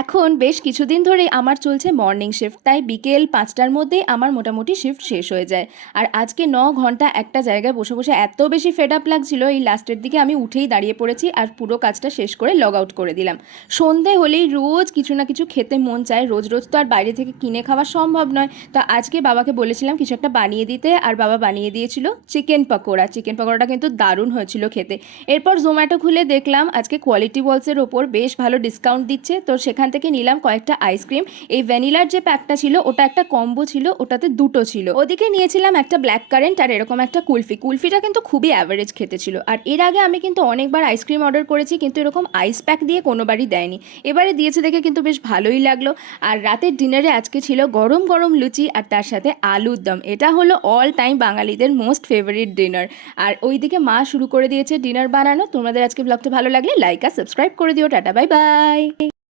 এখন বেশ কিছুদিন ধরেই আমার চলছে মর্নিং শিফট, তাই বিকেল 5টার মধ্যেই আমার মোটামুটি শিফট শেষ হয়ে যায়। আর আজকে 9 ঘন্টা একটা জায়গায় বসে বসে এত বেশি ফেড আপ লাগছিল, এই লাস্টের দিকে আমি উঠেই দাঁড়িয়ে পড়েছি আর পুরো কাজটা শেষ করে লগ আউট করে দিলাম। সন্ধে হলেই রোজ কিছু না কিছু খেতে মন চায়, রোজ রোজ তো আর বাইরে থেকে কিনে খাওয়া সম্ভব নয়। তো আজকে বাবাকে বলেছিলাম কিছু একটা বানিয়ে দিতে, আর বাবা বানিয়ে দিয়েছিল চিকেন পকোড়া। চিকেন পকোড়াটা কিন্তু দারুণ হয়েছিল খেতে। এরপর জোম্যাটো খুলে দেখলাম আজকে কোয়ালিটি ওয়ালসের ওপর বেশ ভালো ডিসকাউন্ট দিচ্ছে, তো সেখান থেকে নিলাম কয়েকটা আইসক্রিম। এই ভ্যানিলার যে প্যাকটা ছিল ওটা একটা কম্বো ছিল, ওটাতে দুটো ছিল। ওদিকে নিয়েছিলাম একটা ব্ল্যাক কারেন্ট আর এরকম একটা কুলফি। কুলফিটা কিন্তু খুবই অ্যাভারেজ খেতে ছিল। আর এর আগে আমি কিন্তু অনেকবার আইসক্রিম অর্ডার করেছি, কিন্তু এরকম আইস প্যাক দিয়ে কোনোবারই দেয়নি। এবারে দিয়েছে দেখে কিন্তু বেশ ভালোই লাগলো। আর রাতের ডিনারে আজকে ছিল গরম গরম লুচি আর তার সাথে আলুর দম। এটা হলো অল টাইম বাঙালিদের মোস্ট ফেভারিট ডিনার। আর ওইদিকে মা শুরু করে দিয়েছে ডিনার বানানো। তোমাদের আজকে ব্লগটা ভালো লাগলে লাইক আর সাবস্ক্রাইব করে দিও। Tata, bye bye.